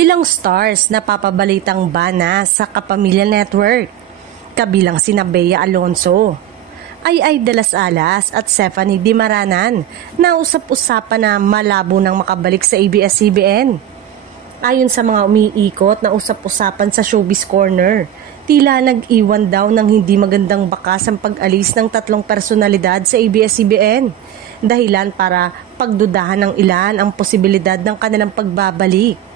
Ilang stars na papabalitang bana sa Kapamilya Network, kabilang sina Bea Alonzo, Ay de las Alas at Stephanie Di Maranan na usap-usapan na malabo nang makabalik sa ABS-CBN. Ayon sa mga umiikot na usap-usapan sa Showbiz Corner, tila nag-iwan daw ng hindi magandang bakas ang pag-alis ng tatlong personalidad sa ABS-CBN, dahilan para pagdudahan ng ilan ang posibilidad ng kanilang pagbabalik.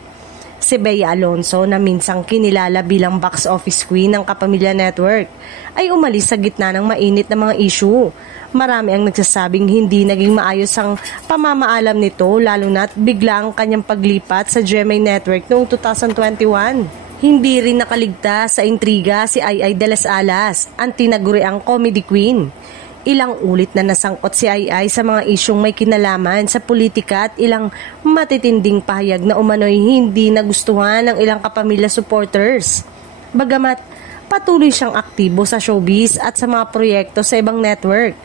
Si Bea Alonzo, na minsang kinilala bilang box office queen ng Kapamilya Network, ay umalis sa gitna ng mainit na mga issue. Marami ang nagsasabing hindi naging maayos ang pamamaalam nito, lalo na't bigla ang kanyang paglipat sa GMA Network noong 2021. Hindi rin nakaligtas sa intriga si Ay de las Alas, ang tinaguriang comedy queen. Ilang ulit na nasangkot si Ay sa mga isyong may kinalaman sa politika at ilang matitinding pahayag na umano'y hindi nagustuhan ng ilang kapamilya supporters. Bagamat patuloy siyang aktibo sa showbiz at sa mga proyekto sa ibang network,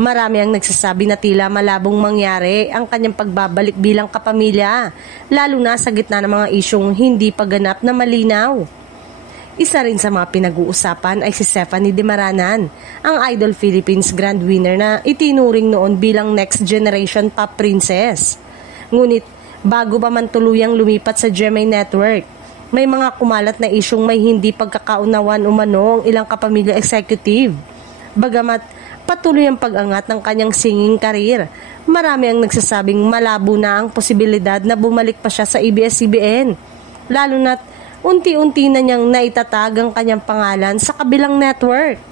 marami ang nagsasabi na tila malabong mangyari ang kanyang pagbabalik bilang kapamilya, lalo na sa gitna ng mga isyong hindi paganap na malinaw. Isa rin sa mga pinag-uusapan ay si Stephanie Di Maranan, ang Idol Philippines Grand Winner na itinuring noon bilang next generation pop princess. Ngunit bago pa man tuluyang lumipat sa GMA Network, may mga kumalat na isyong may hindi pagkakaunawan umano ang ilang kapamilya executive. Bagamat patuloy ang pag-angat ng kanyang singing career, marami ang nagsasabing malabo na ang posibilidad na bumalik pa siya sa ABS-CBN, lalo na't unti-unti na niyang naitatag ang kanyang pangalan sa kabilang network.